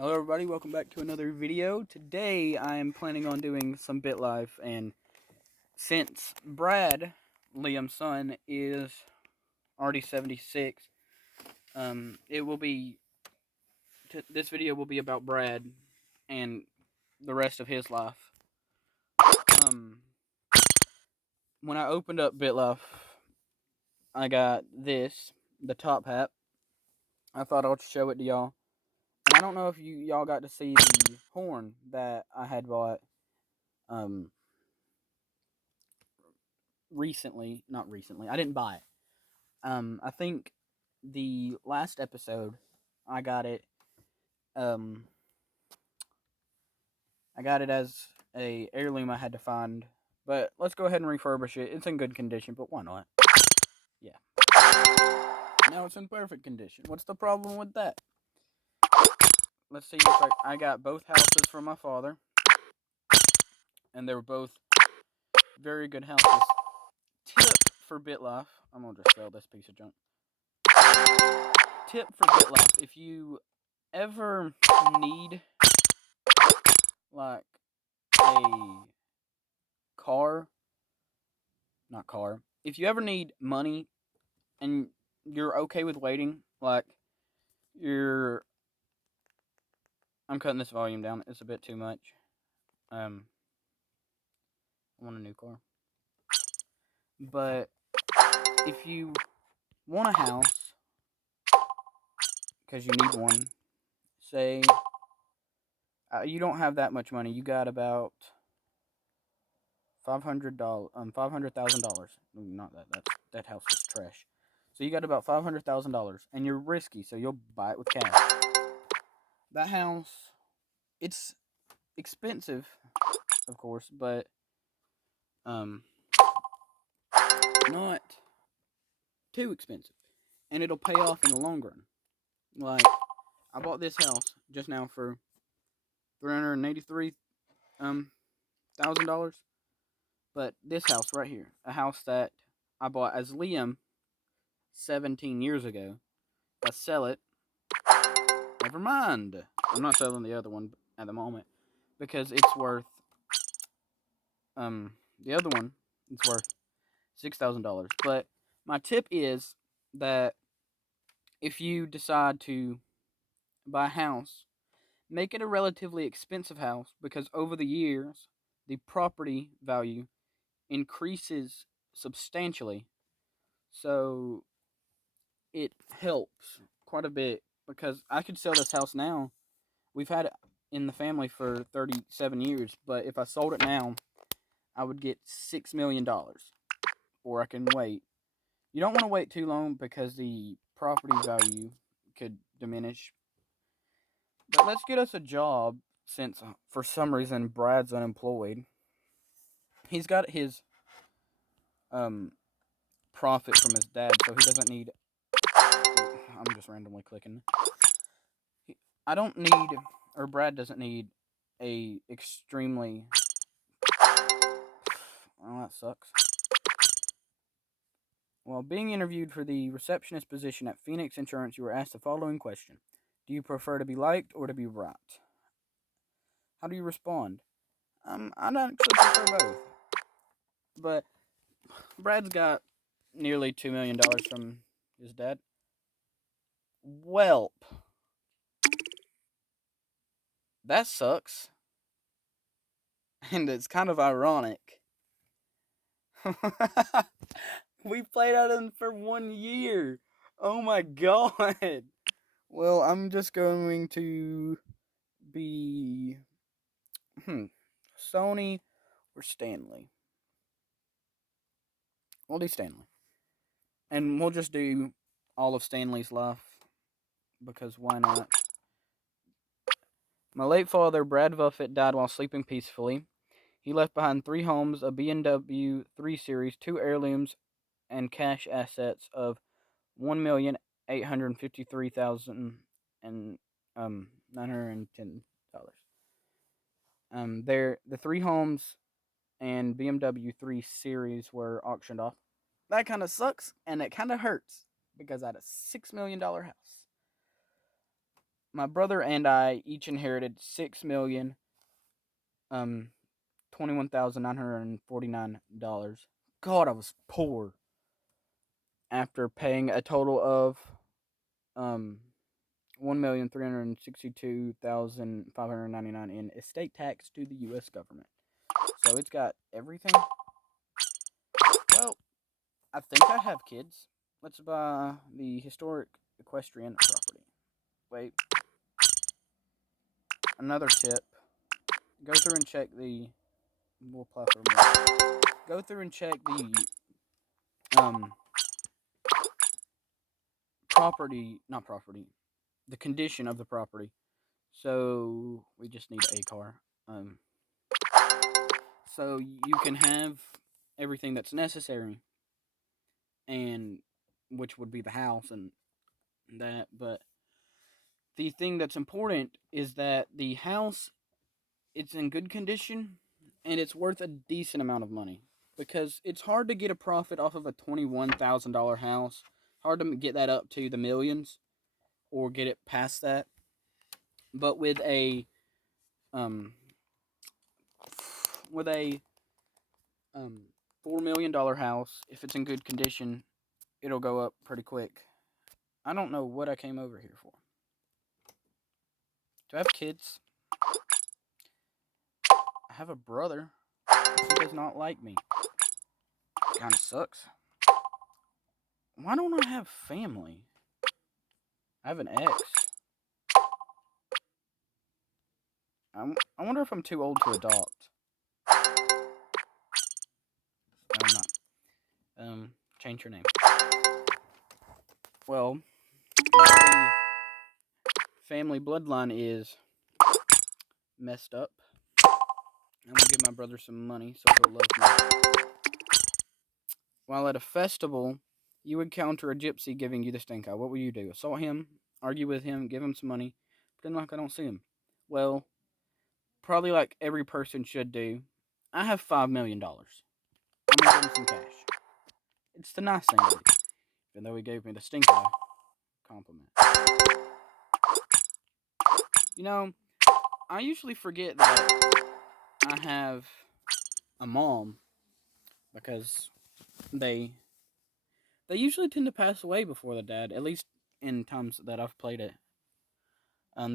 Hello everybody, welcome back to another video. Today I am planning on doing some BitLife, and since Brad, Liam's son, is already 76, it will be, this video will be about Brad and the rest of his life. Um, when I opened up BitLife, I got this, the top hat. I thought I'd show it to y'all. And I don't know if y'all got to see the horn that I had bought, um, recently. Not recently. I didn't buy it. I think the last episode, I got it. Um, I got it as a heirloom I had to find. But let's go ahead and refurbish it. It's in good condition, but why not? Yeah. Now it's in perfect condition. What's the problem with that? Let's see if I got both houses from my father, and they were both very good houses. Tip for BitLife. I'm gonna just sell this piece of junk. Tip for BitLife: if you ever need like a car, not car. If you ever need money and you're okay with waiting, like you're, I'm cutting this volume down. It's a bit too much. I want a new car. But if you want a house because you need one, say you don't have that much money. You got about $500, $500,000. Not that. That house is trash. So you got about $500,000, and you're risky, so you'll buy it with cash. That house, it's expensive, of course, but um, not too expensive, and it'll pay off in the long run. Like I bought this house just now for $383 thousand dollars, but this house right here, a house that I bought as Liam 17 years ago. If I sell it, never mind. I'm not selling the other one at the moment because it's worth the other one it's worth $6,000. But my tip is that if you decide to buy a house, make it a relatively expensive house because over the years, the property value increases substantially. So it helps quite a bit because I could sell this house now. We've had it in the family for 37 years, but if I sold it now, I would get $6 million. Or I can wait. You don't want to wait too long because the property value could diminish. But let's get us a job since for some reason Brad's unemployed. He's got his um profit from his dad, so he doesn't need. I'm just randomly clicking. I don't need, or Brad doesn't need a extremely. Oh, that sucks. While being interviewed for the receptionist position at Phoenix Insurance, you were asked the following question: do you prefer to be liked or to be right? How do you respond? I don't actually prefer both. But Brad's got nearly $2 million from his dad. Welp, that sucks. And it's kind of ironic. We played out him for 1 year. Oh my god. Well, I'm just going to be Sony or Stanley. We'll do Stanley. And we'll just do all of Stanley's life because why not? My late father, Brad Buffett, died while sleeping peacefully. He left behind 3 homes, a BMW 3 Series, 2 heirlooms, and cash assets of $1,853,910. The 3 homes and BMW 3 Series were auctioned off. That kind of sucks, and it kind of hurts because I had a $6 million house. my brother and I each inherited 6,000,000 $21,949. God, I was poor after paying a total of um 1,362,599 in estate tax to the U.S. government. So it's got everything. Well, I think I have kids. Let's buy the historic equestrian property. Wait, another tip: go through and check the. We'll apply for more. Go through and check the um property, not property, the condition of the property. So we just need a car. Um, so you can have everything that's necessary, and which would be the house and that. But the thing that's important is that the house it's in good condition and it's worth a decent amount of money because it's hard to get a profit off of a $21,000 house. Hard to get that up to the millions or get it past that. But um with a um $4 million house, if it's in good condition, it'll go up pretty quick. I don't know what I came over here for. Do I have kids? I have a brother. He does not like me. Kind of sucks. Why don't I have family? I have an ex. I wonder if I'm too old to adopt. I'm not. Change your name. Well, my family bloodline is messed up. I'm gonna give my brother some money so he'll love me. While at a festival, you encounter a gypsy giving you the stink eye. What will you do? Assault him, argue with him, give him some money, pretend like I don't see him. Well, probably like every person should do. I have $5 million. I'm gonna give him some cash. It's the nice thing to do. Even though he gave me the stink eye compliment. You know, I usually forget that I have a mom because they they usually tend to pass away before the dad, at least in times that I've played it.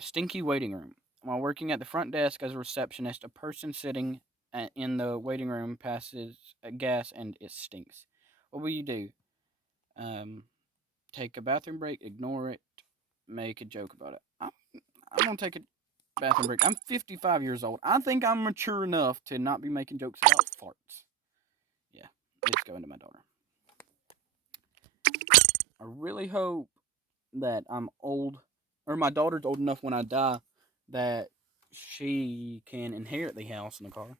Stinky waiting room. While working at the front desk as a receptionist, a person sitting in the waiting room passes gas and it stinks. What will you do? Um, Take a bathroom break, ignore it, make a joke about it. I'm gonna take a bathroom break. I'm 55 years old. I think I'm mature enough to not be making jokes about farts. Yeah, it's going to my daughter. I really hope that I'm old, or my daughter's old enough when I die that she can inherit the house and the car.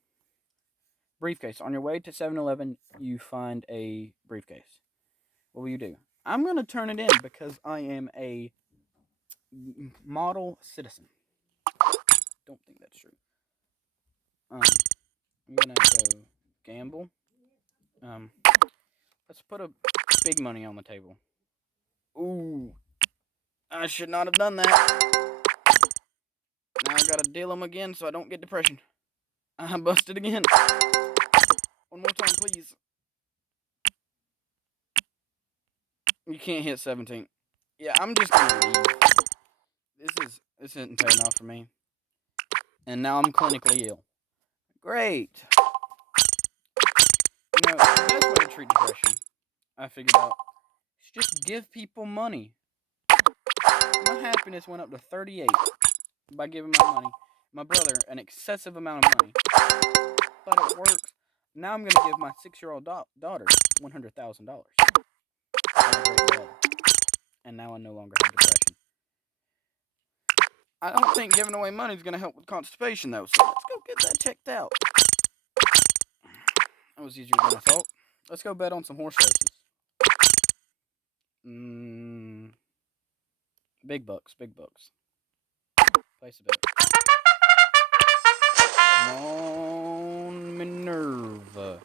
Briefcase. On your way to 7-Eleven, you find a briefcase. What will you do? I'm going to turn it in because I am a model citizen. Don't think that's true. I'm going to go gamble. Let's put a big money on the table. Ooh, I should not have done that. Now I gotta deal them again so I don't get depression. I busted again. One more time, please. You can't hit 17. Yeah, I'm just gonna leave. This isn't paying off for me. And now I'm clinically ill. Great. You know, the best way to treat depression, I figured out, is just give people money. My happiness went up to 38 by giving my brother, an excessive amount of money. But it works. Now I'm gonna give my 6-year-old daughter $100,000. And now I no longer have depression. I don't think giving away money is going to help with constipation, though, so let's go get that checked out. That was easier than I thought. Let's go bet on some horse races. Big bucks, big bucks. Place a bet. Come on, Minerva.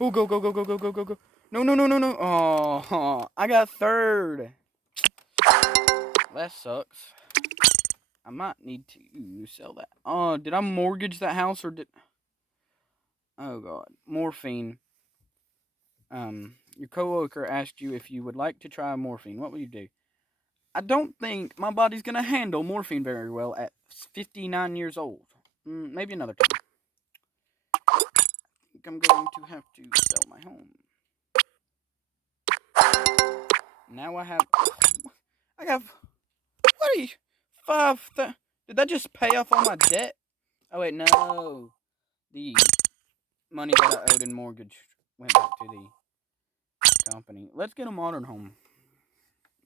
Oh, go, go, go, go, go, go, go, go. No, no, no, no, no. Oh, I got third. That sucks. I might need to sell that. Oh, did I mortgage that house or did? Oh God, morphine. Your coworker asked you if you would like to try morphine. What would you do? I don't think my body's gonna handle morphine very well at 59 years old. Maybe another time. I think I'm going to have to sell my home. Now I have, what are you, did that just pay off all my debt? Oh wait, no. The money that I owed in mortgage went back to the company. Let's get a modern home.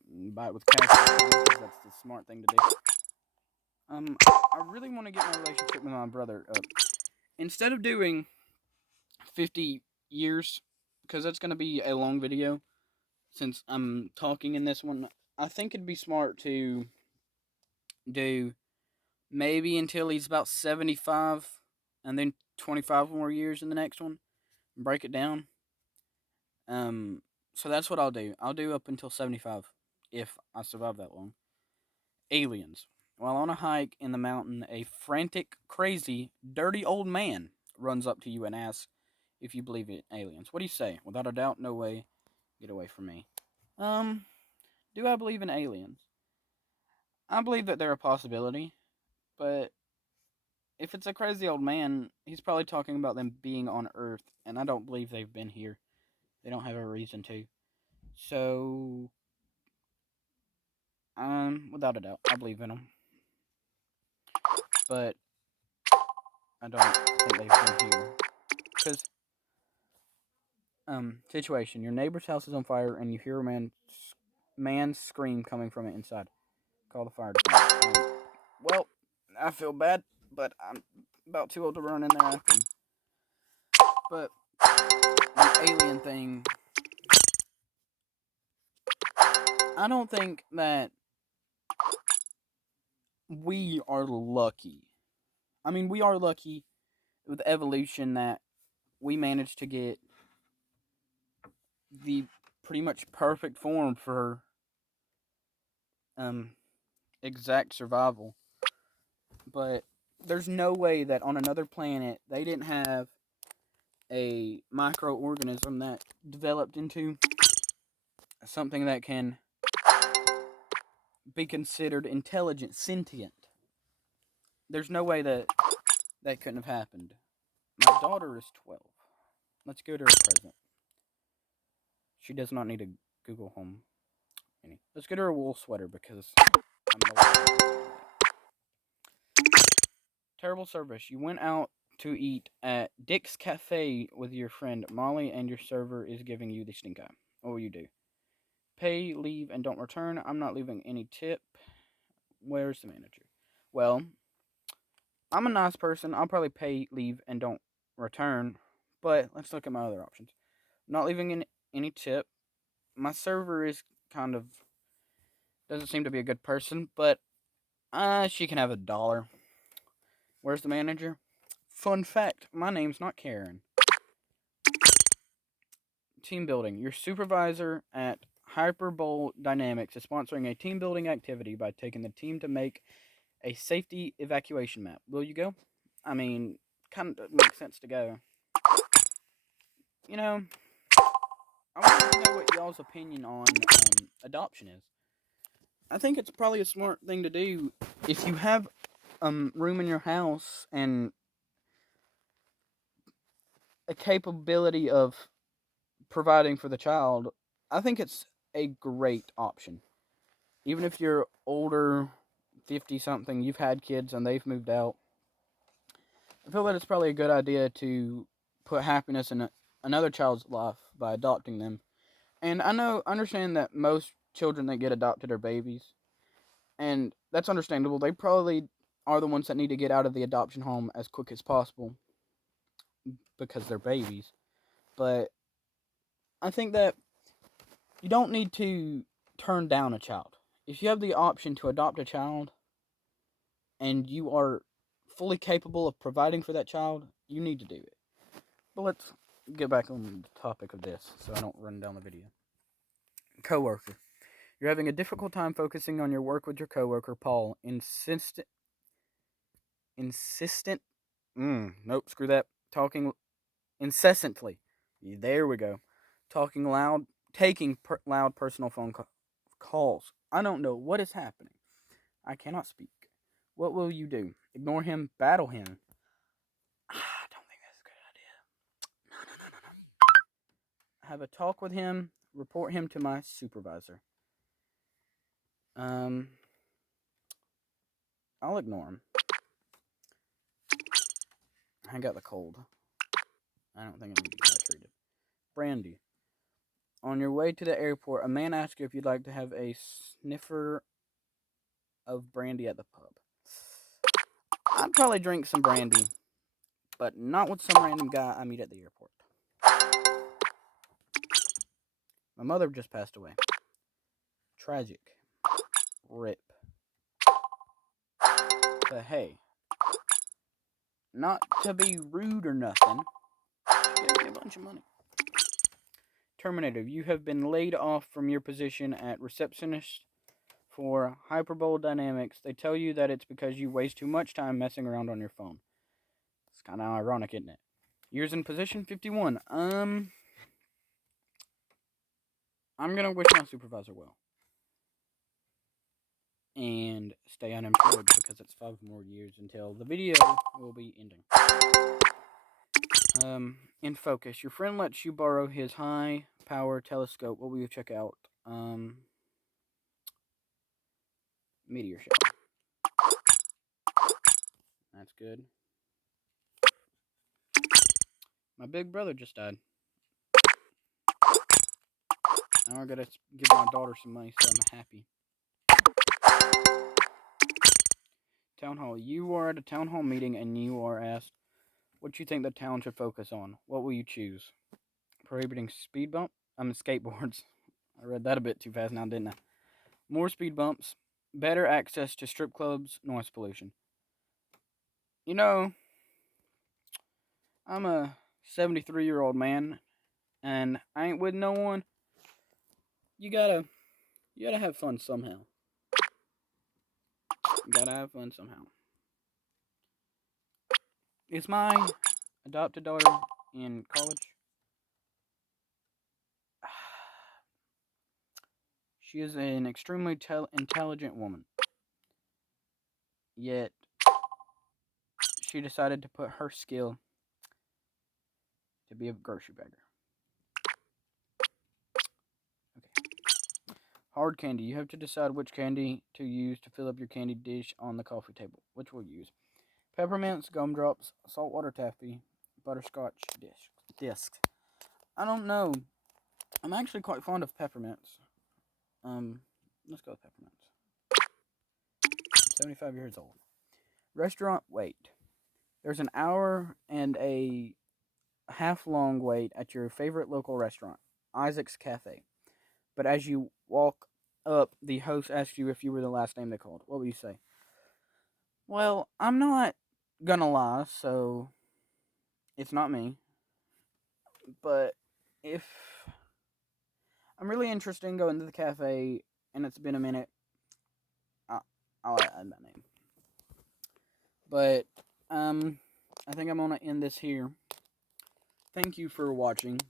Buy it with cash, because that's the smart thing to do. I really want to get my relationship with my brother up. Instead of doing 50 years, because that's going to be a long video, since I'm talking in this one, I think it'd be smart to do maybe until he's about 75, and then 25 more years in the next one. Break it down. So that's what I'll do. I'll do up until 75, if I survive that long. Aliens. While on a hike in the mountain, a frantic, crazy, dirty old man runs up to you and asks if you believe in aliens. What do you say? Without a doubt, no way. Get away from me. Um, do I believe in aliens? I believe that they're a possibility, but if it's a crazy old man, he's probably talking about them being on Earth, and I don't believe they've been here. They don't have a reason to. So, without a doubt, I believe in them. But I don't think they've been here. Because, situation. Your neighbor's house is on fire, and you hear a man's scream coming from it inside. Call the fire department. Well, I feel bad, but I'm about too old to run in there after him. But the alien thing, I don't think that we are lucky. I mean, we are lucky with evolution that we managed to get the pretty much perfect form for exact survival. But there's no way that on another planet they didn't have a microorganism that developed into something that can be considered intelligent, sentient. There's no way that that couldn't have happened. My daughter is 12. Let's go to her present. She does not need a Google Home. Let's get her a wool sweater because I'm no. Terrible service. You went out to eat at Dick's Cafe with your friend Molly, and your server is giving you the stink eye. What will you do? Pay, leave, and don't return. I'm not leaving any tip. Where's the manager? Well, I'm a nice person. I'll probably pay, leave, and don't return. But let's look at my other options. Not leaving any tip. My server is kind of doesn't seem to be a good person, but she can have $1. Where's the manager? Fun fact, my name's not Karen. Team building. Your supervisor at Hyperbowl Dynamics is sponsoring a team building activity by taking the team to make a safety evacuation map. Will you go? I mean, kind of makes sense to go. You know, I want to know what y'all's opinion on adoption is. I think it's probably a smart thing to do if you have room in your house and a capability of providing for the child. I think it's a great option. Even if you're older, 50 something, you've had kids and they've moved out. I feel that it's probably a good idea to put happiness in another child's life by adopting them. And understand that most children that get adopted are babies, and that's understandable. They probably are the ones that need to get out of the adoption home as quick as possible because they're babies. But I think that you don't need to turn down a child. If you have the option to adopt a child and you are fully capable of providing for that child, you need to do it. But let's get back on the topic of this so I don't run down the video. Coworker. You're having a difficult time focusing on your work with your coworker, Paul. Insistent. Nope, screw that. Talking incessantly. There we go. Talking loud, taking loud personal phone calls. I don't know what is happening. I cannot speak. What will you do? Ignore him? Battle him? I don't think that's a good idea. No, no, no, no, no. Have a talk with him. Report him to my supervisor. Um, I'll ignore him. I got the cold. I don't think I need to get treated. Brandy. On your way to the airport, a man asks you if you'd like to have a sniffer of brandy at the pub. I'd probably drink some brandy, but not with some random guy I meet at the airport. My mother just passed away. Tragic. Rip. But hey, not to be rude or nothing, she gave me a bunch of money. Terminator, you have been laid off from your position at receptionist for Hyperbole Dynamics. They tell you that it's because you waste too much time messing around on your phone. It's kind of ironic, isn't it? Years in position 51. I'm gonna wish my supervisor well and stay unemployed because it's 5 more years until the video will be ending. In focus, your friend lets you borrow his high power telescope. What will you check out? Meteor shower. That's good. My big brother just died. Now I gotta give my daughter some money, so I'm happy. Town hall. You are at a town hall meeting and you are asked what you think the town should focus on. What will you choose? Prohibiting skateboards. I read that a bit too fast now, didn't I? More speed bumps, better access to strip clubs, noise pollution. You know, I'm a 73-year-old man, and I ain't with no one. You gotta have fun somehow. You gotta have fun somehow. Is my adopted daughter in college? She is an extremely intelligent woman. Yet, she decided to put her skill to be a grocery bagger. Okay. Hard candy. You have to decide which candy to use to fill up your candy dish on the coffee table. Which we'll use. Peppermints, gumdrops, saltwater taffy, butterscotch discs. I don't know. I'm actually quite fond of peppermints. Let's go with peppermints. 75 years old. Restaurant wait. There's an hour and a half long wait at your favorite local restaurant, Isaac's Cafe. But as you walk up, the host asks you if you were the last name they called. What would you say? Well, I'm not gonna lie, so it's not me. But if I'm really interested in going to the cafe and it's been a minute, I'll add my name. But I think I'm gonna end this here. Thank you for watching.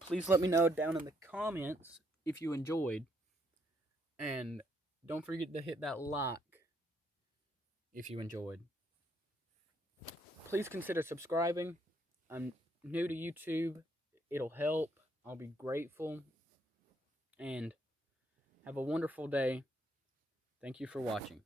Please let me know down in the comments if you enjoyed, and don't forget to hit that like if you enjoyed. Please consider subscribing. I'm new to YouTube. It'll help. I'll be grateful. And have a wonderful day. Thank you for watching.